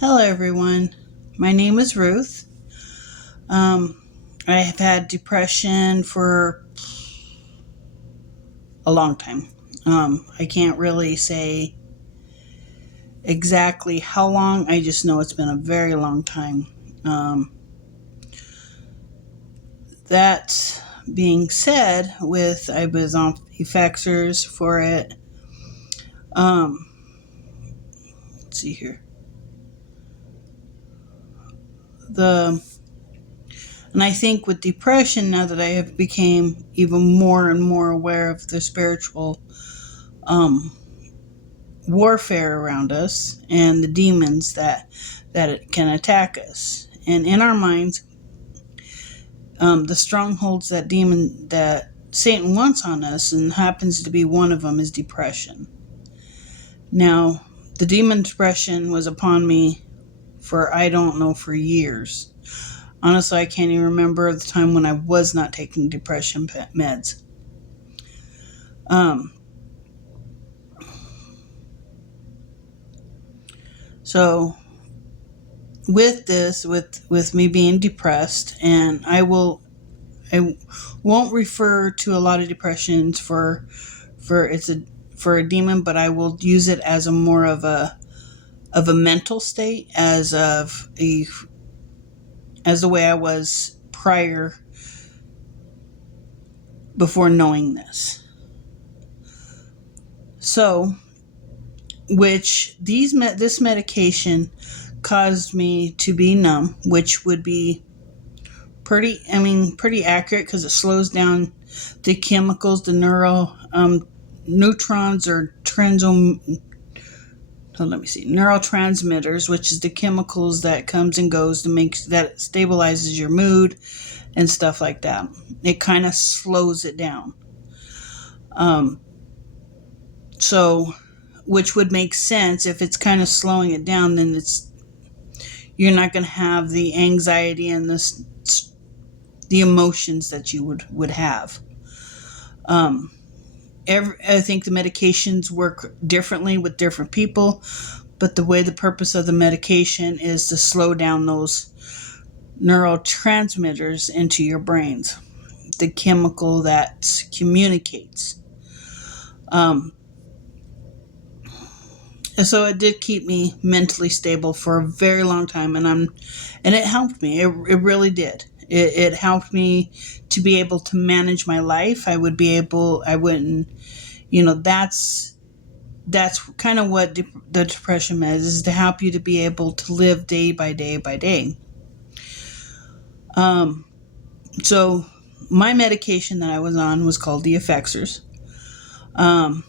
Hello, everyone. My name is Ruth. Um, I have had depression for a long time. I can't really say exactly how long, I just know it's been a very long time. Um, that being said, with I was on Effexors for it. Um, let's see here. The and I think with depression, now that I have became even more and more aware of the spiritual um, warfare around us and the demons that it can attack us. And in our minds, the strongholds that Satan wants on us, and happens to be one of them, is depression. Now, the demon depression was upon me for I don't know, for years. Honestly, I can't even remember the time when I was not taking depression meds. Um, so with this, with me being depressed, and I won't refer to a lot of depressions for it's a for a demon, but I will use it as a more of a mental state, as the way I was prior, before knowing this. So, which this medication caused me to be numb, which would be pretty accurate, because it slows down the chemicals, the neutrons or let me see, neurotransmitters, which is the chemicals that comes and goes to make that stabilizes your mood and stuff like that. It kind of slows it down. Um, so, which would make sense. If it's kind of slowing it down, then you're not going to have the anxiety and the emotions that you would have. Um, I think the medications work differently with different people, but the purpose of the medication is to slow down those neurotransmitters into your brains, the chemical that communicates. Um, and so it did keep me mentally stable for a very long time, and it helped me. It really did. It helped me to be able to manage my life. I wouldn't, that's kind of what the depression is to help you to be able to live day by day by day. Um, so my medication that I was on was called the Effexors. Um,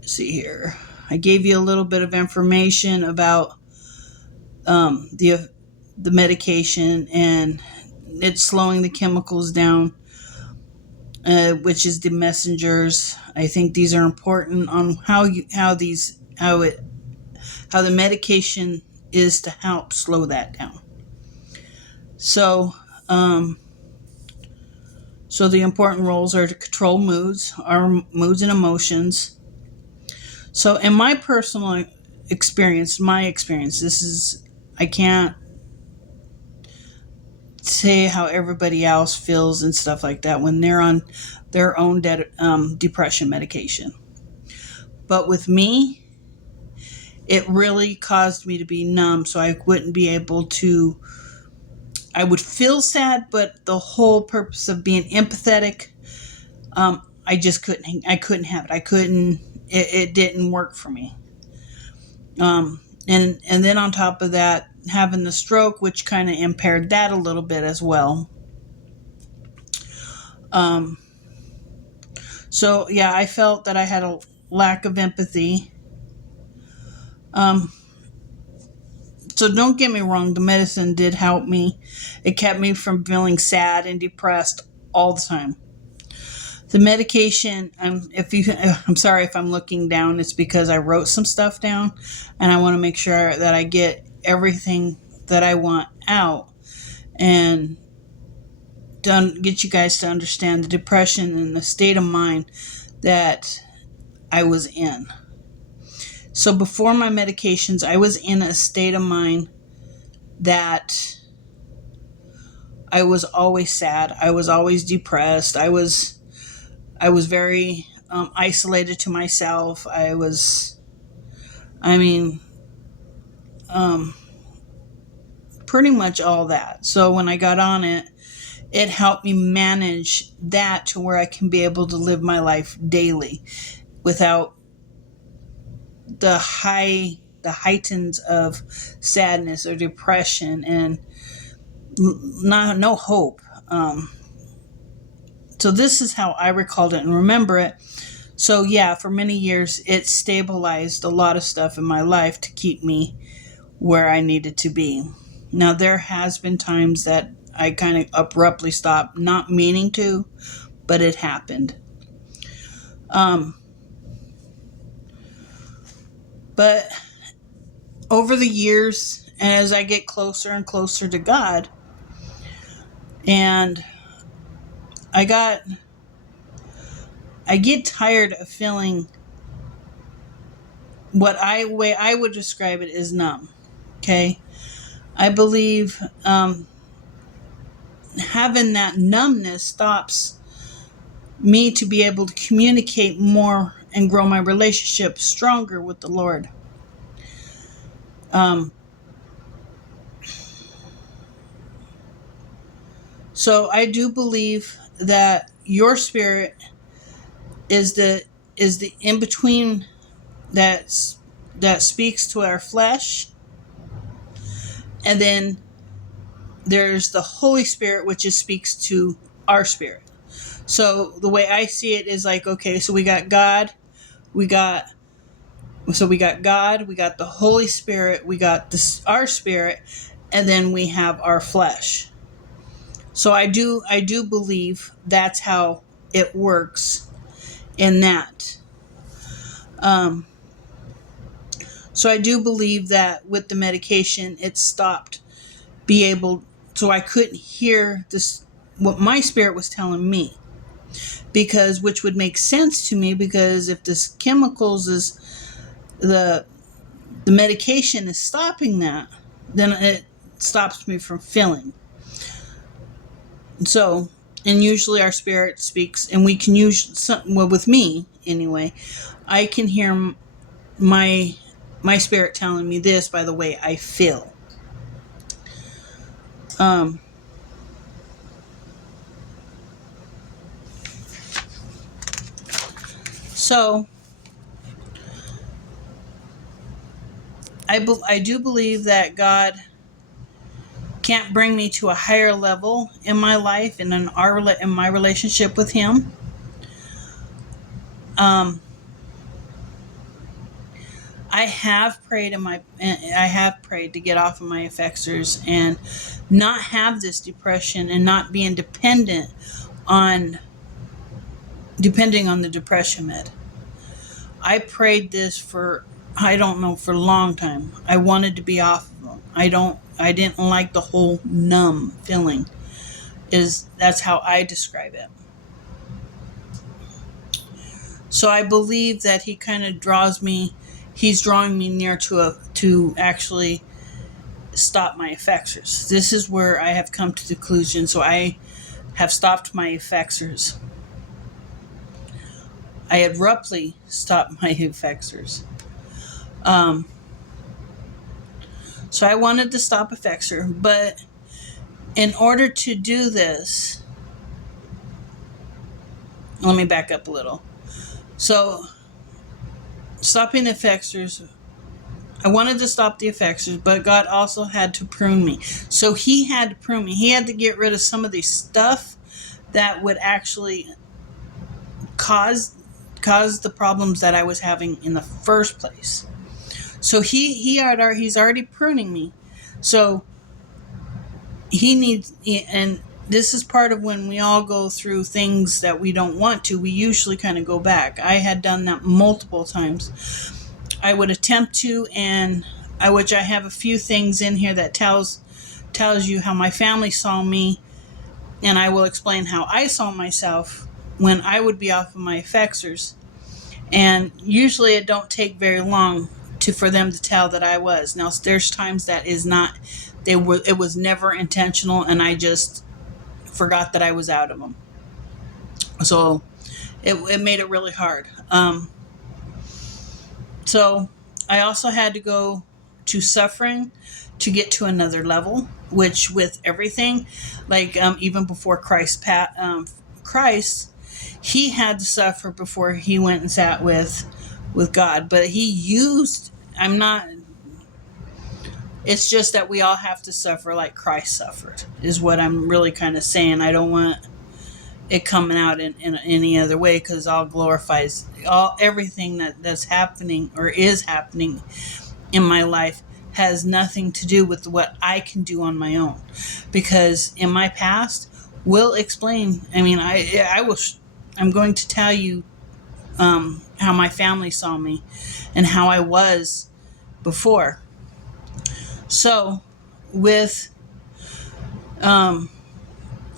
see here. I gave you a little bit of information about the medication, and it's slowing the chemicals down, which is the messengers. I think these are important on how the medication is to help slow that down. So, um, so the important roles are to control our moods and emotions. So, in my personal experience, this is, I can't say how everybody else feels and stuff like that when they're on their own depression medication. But with me, it really caused me to be numb, so I wouldn't be able to. I would feel sad, but the whole purpose of being empathetic, I just couldn't. I couldn't have it. I couldn't. It didn't work for me. And then on top of that, having the stroke, which kind of impaired that a little bit as well. Um, so yeah, I felt that I had a lack of empathy. Um, so don't get me wrong, the medicine did help me. It kept me from feeling sad and depressed all the time. The medication, I'm sorry if I'm looking down, it's because I wrote some stuff down, and I want to make sure that I get everything that I want out, and get you guys to understand the depression and the state of mind that I was in. So before my medications, I was in a state of mind that I was always sad. I was always depressed. I was very isolated to myself. I mean, um, pretty much all that. So when I got on it, it helped me manage that to where I can be able to live my life daily without the heightens of sadness or depression and no hope. So this is how I recalled it and remember it. So yeah, for many years it stabilized a lot of stuff in my life to keep me where I needed to be. Now there has been times that I kind of abruptly stopped, not meaning to, but it happened. But over the years, as I get closer and closer to God, and I get tired of feeling way I would describe it as numb. Okay, I believe having that numbness stops me to be able to communicate more and grow my relationship stronger with the Lord. So I do believe that your spirit is the in between that speaks to our flesh, and then there's the Holy Spirit, which speaks to our spirit. So the way I see it is like, okay, so we got God, we got God, we got the Holy Spirit, we got our spirit, and then we have our flesh. So I do believe that's how it works in that. So I do believe that with the medication, it stopped be able, so I couldn't hear this what my spirit was telling me, because which would make sense to me, because if this chemicals is the medication is stopping that, then it stops me from feeling. So, and usually our spirit speaks, and we can use well, with me anyway, I can hear my spirit telling me this by the way I feel. So I do believe that God can't bring me to a higher level in my life and in my relationship with Him. I have prayed to get off of my Effexors and not have this depression and not being depending on the depression med. I prayed this for I don't know for a long time. I wanted to be off of them. I didn't like the whole numb feeling. That's how I describe it. So I believe that he kind of he's drawing me near to actually stop my Effexors. This is where I have come to the conclusion. So I have stopped my Effexors. I abruptly stopped my Effexors. So I wanted to stop Effexor, but in order to do this, let me back up a little. So stopping the Effexors, I wanted to stop the Effexors, but God also had to prune me. So he had to prune me. He had to get rid of some of the stuff that would actually cause the problems that I was having in the first place. So he's already pruning me. So he needs, and this is part of when we all go through things that we don't want to, we usually kind of go back. I had done that multiple times. I would attempt to, which I have a few things in here that tells you how my family saw me, and I will explain how I saw myself when I would be off of my Effexors. And usually it don't take very long for them to tell that I was. Now there's times that is not, it was never intentional, and I just forgot that I was out of them. So it made it really hard. So I also had to go to suffering to get to another level, which with everything, like even before Christ, he had to suffer before he went and sat with God. But he used. I'm not. It's just that we all have to suffer like Christ suffered, is what I'm really kind of saying. I don't want it coming out in any other way, because all glorifies everything that's happening or is happening in my life has nothing to do with what I can do on my own, because in my past will explain. I mean, I'm going to tell you how my family saw me and how I was before. So with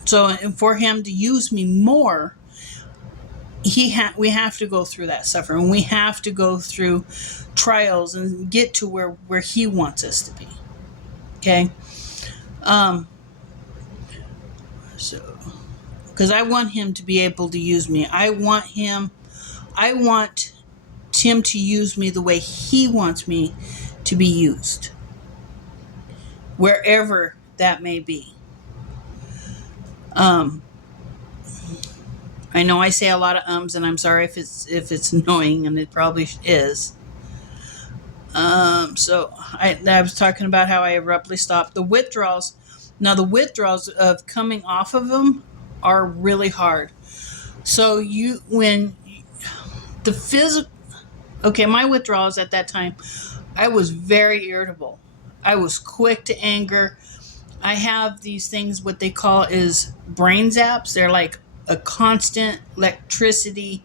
so for him to use me more, we have to go through that suffering. We have to go through trials and get to where he wants us to be. Okay. So because I want him to be able to use me. I want him to use me the way he wants me to be used, wherever that may be. I know I say a lot of ums, and I'm sorry if it's annoying, and it probably is. So I was talking about how I abruptly stopped the withdrawals. Now the withdrawals of coming off of them are really hard. So when the physical, okay, my withdrawals at that time, I was very irritable. I was quick to anger. I have these things, what they call is brain zaps. They're like a constant electricity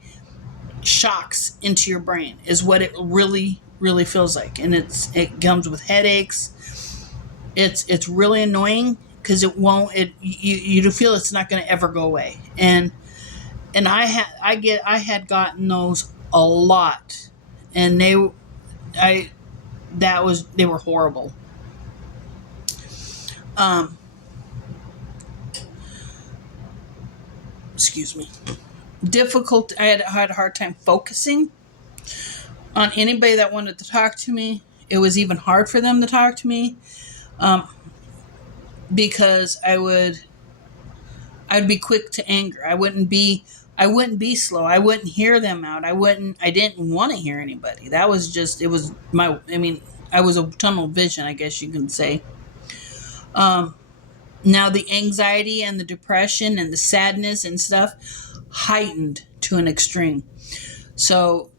shocks into your brain is what it really, really feels like. And it comes with headaches. It's really annoying because you feel it's not going to ever go away. And I had gotten those a lot, and they were horrible. Excuse me. Difficult. I had a hard time focusing on anybody that wanted to talk to me. It was even hard for them to talk to me, because I'd be quick to anger. I wouldn't be slow. I wouldn't hear them out. I didn't want to hear anybody. That was just, it was I was a tunnel vision, I guess you can say. Now the anxiety and the depression and the sadness and stuff heightened to an extreme. So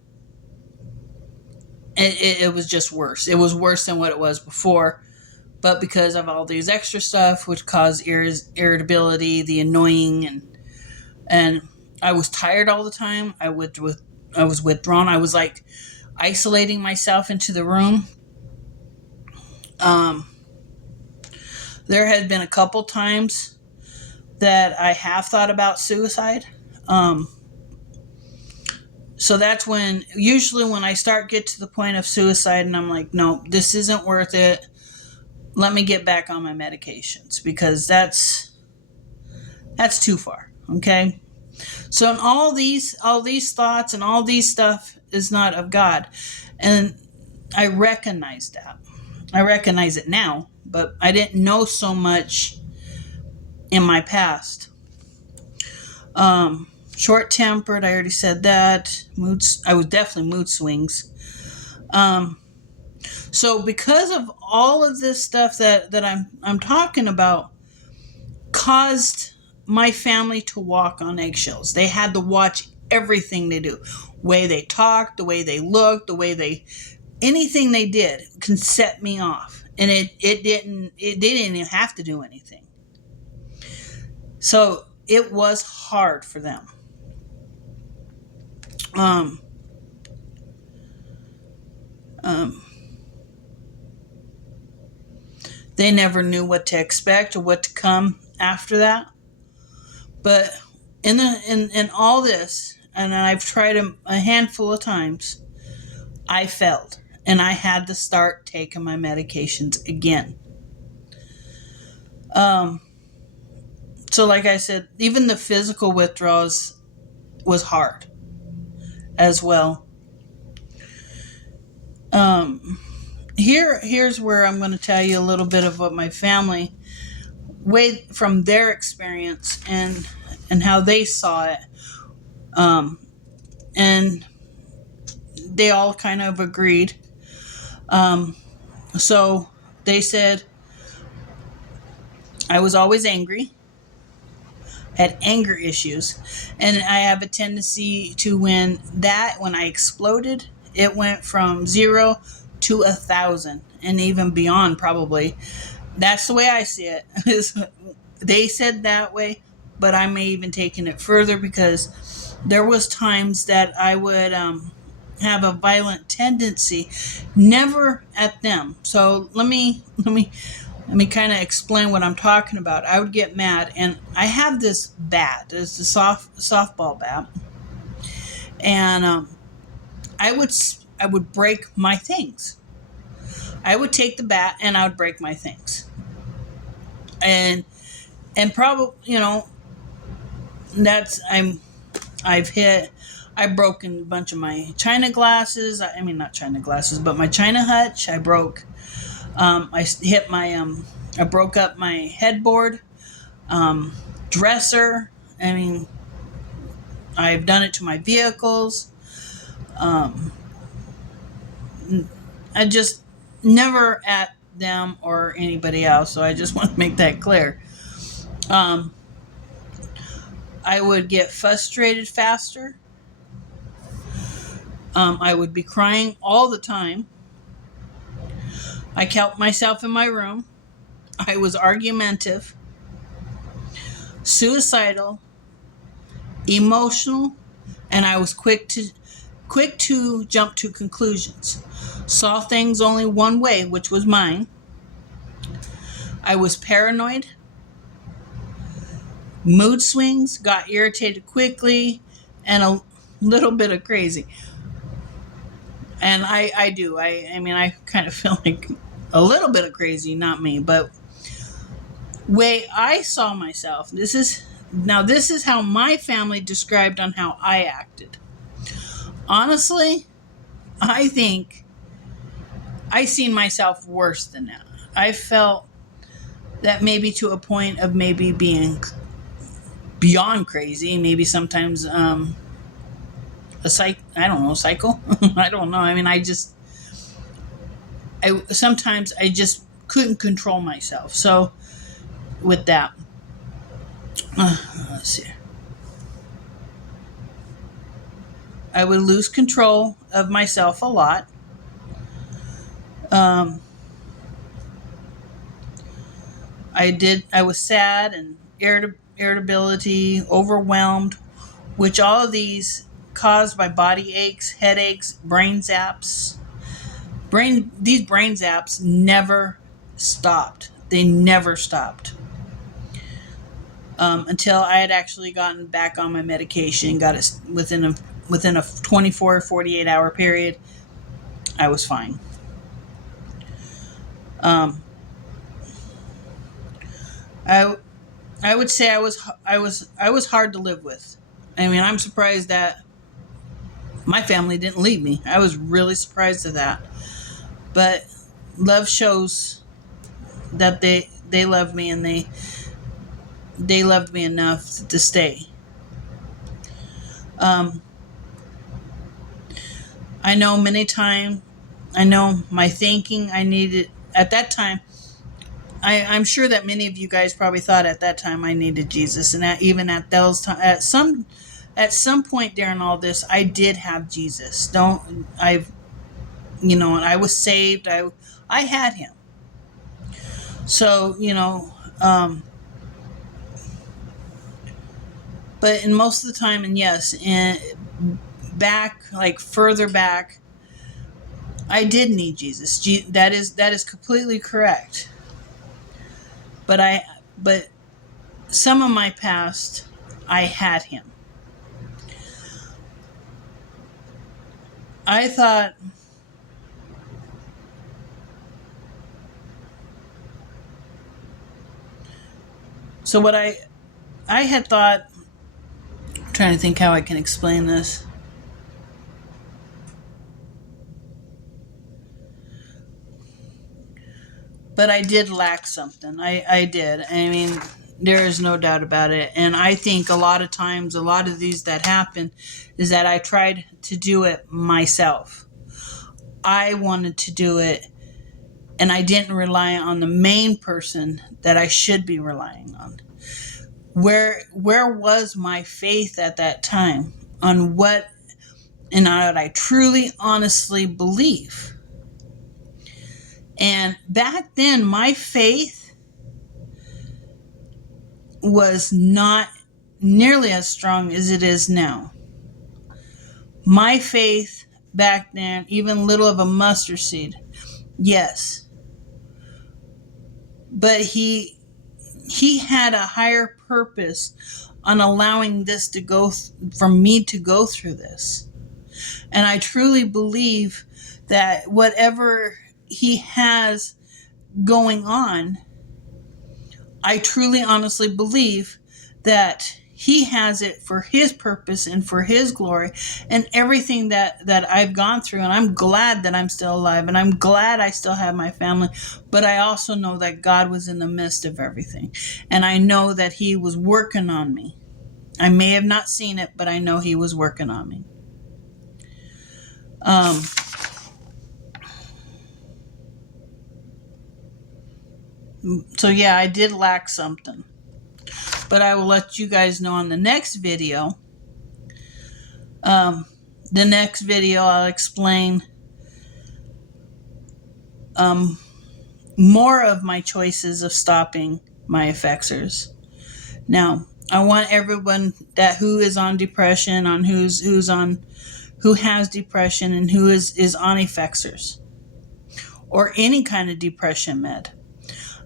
it was just worse. It was worse than what it was before. But because of all these extra stuff, which caused irritability, the annoying, and I was tired all the time. I was withdrawn. I was like isolating myself into the room. There had been a couple times that I have thought about suicide. So that's usually when I get to the point of suicide, and I'm like, no, this isn't worth it. Let me get back on my medications, because that's too far. Okay. So all these thoughts and all these stuff is not of God. And I recognize that. I recognize it now, but I didn't know so much in my past. Short-tempered, I already said that. I was definitely mood swings. So because of all of this stuff that I'm talking about, caused my family to walk on eggshells. They had to watch everything they do. The way they talked, the way they looked, anything they did can set me off. And they didn't even have to do anything. So it was hard for them. They never knew what to expect or what to come after that. But in all this, and I've tried a handful of times, I failed. and I had to start taking my medications again. Um, so, like I said, even the physical withdrawals was hard as well. Um, here's where I'm going to tell you a little bit of what my family, way from their experience and how they saw it. Um, and they all kind of agreed. So they said I was always angry, had anger issues, and I have a tendency to when I exploded, it went from 0 to 1,000 and even beyond probably. That's the way I see it. They said that way, but I may even taken it further because there was times that I would have a violent tendency, never at them. So let me kind of explain what I'm talking about. I would get mad, and I have this bat. It's a softball bat, and I would break my things. I would take the bat and I would break my things, and probably that's I've hit. I've broken a bunch of my china glasses. I mean, not china glasses, but my china hutch. I broke. I hit my. I broke up my headboard, dresser. I mean, I've done it to my vehicles. Um, I just never at them or anybody else. So I just want to make that clear. Um, I would get frustrated faster. I would be crying all the time. I kept myself in my room. I was argumentative, suicidal, emotional, and I was quick to jump to conclusions. Saw things only one way, which was mine. I was paranoid, mood swings, got irritated quickly, and a little bit of crazy. And I do. I mean, I kind of feel like a little bit of crazy, not me, but way I saw myself. This is how my family described on how I acted. Honestly, I think I seen myself worse than that. I felt that maybe to a point of maybe being beyond crazy, maybe sometimes I don't know, cycle. I don't know. I mean, I sometimes I just couldn't control myself. So with that, let's see. I would lose control of myself a lot. Um, I was sad and irritability, overwhelmed, which all of these caused by body aches, headaches, brain zaps. These brain zaps never stopped. They never stopped. Until I had actually gotten back on my medication, got it within a 24 48 hour period, I was fine. Um, I I would say I was hard to live with. I mean, I'm surprised that my family didn't leave me. I was really surprised at that. But love shows that they love me, and they loved me enough to stay. Um, I know many times. I know my thinking. I needed at that time. I'm sure that many of you guys probably thought at that time I needed Jesus, and that even at those at some point during all this, I did have Jesus. Don't I've I was saved. I had Him. So but in most of the time, and yes, and back like further back, I did need Jesus. That is completely correct. But some of my past, I had Him. I thought So what I had thought, I'm trying to think how I can explain this. But I did lack something. I did. I mean, there is no doubt about it. And I think a lot of times, a lot of these that happen is that I tried to do it myself. I wanted to do it, and I didn't rely on the main person that I should be relying on. Where was my faith at that time on what and what I truly honestly believe? And back then, my faith was not nearly as strong as it is now. My faith back then, even little of a mustard seed, yes. But he had a higher purpose on allowing this to go for me to go through this. And I truly believe that whatever he has going on, I truly honestly believe that he has it for his purpose and for his glory, and everything that I've gone through. And I'm glad that I'm still alive, and I'm glad I still have my family. But I also know that God was in the midst of everything, and I know that he was working on me. I may have not seen it, but I know he was working on me. So yeah, I did lack something, but I will let you guys know on the next video. The next video I'll explain more of my choices of stopping my effexors. Now, I want everyone that who is on depression, on who has depression and who is on effexors or any kind of depression med.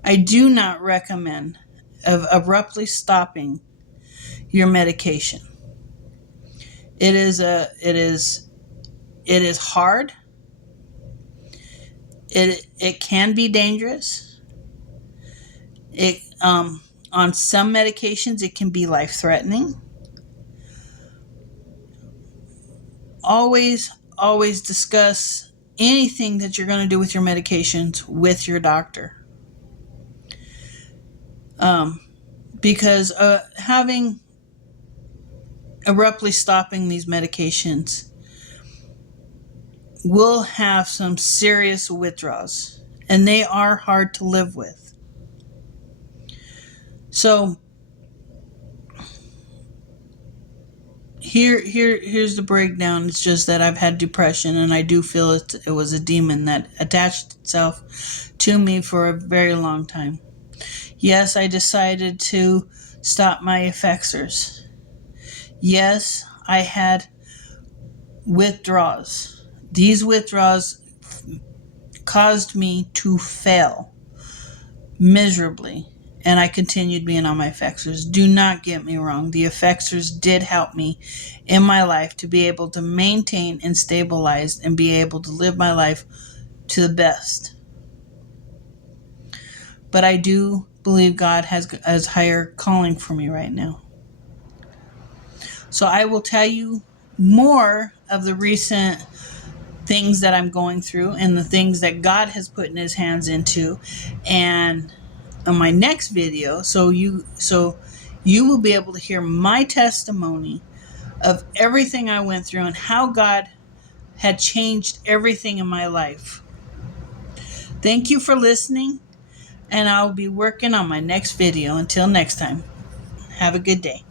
I do not recommend abruptly stopping your medication. It is hard. It can be dangerous. On some medications it can be life-threatening. Always discuss anything that you're going to do with your medications with your doctor. Because having abruptly stopping these medications will have some serious withdrawals, and they are hard to live with. So here's the breakdown. It's just that I've had depression, and I do feel it was a demon that attached itself to me for a very long time. Yes, I decided to stop my effexors. Yes, I had withdrawals. These withdrawals caused me to fail miserably, and I continued being on my effexors. Do not get me wrong. The effexors did help me in my life to be able to maintain and stabilize and be able to live my life to the best. But I do believe God has higher calling for me right now. So I will tell you more of the recent things that I'm going through and the things that God has put in his hands into, and on my next video, so you will be able to hear my testimony of everything I went through and how God had changed everything in my life. Thank you for listening, and I'll be working on my next video. Until next time, have a good day.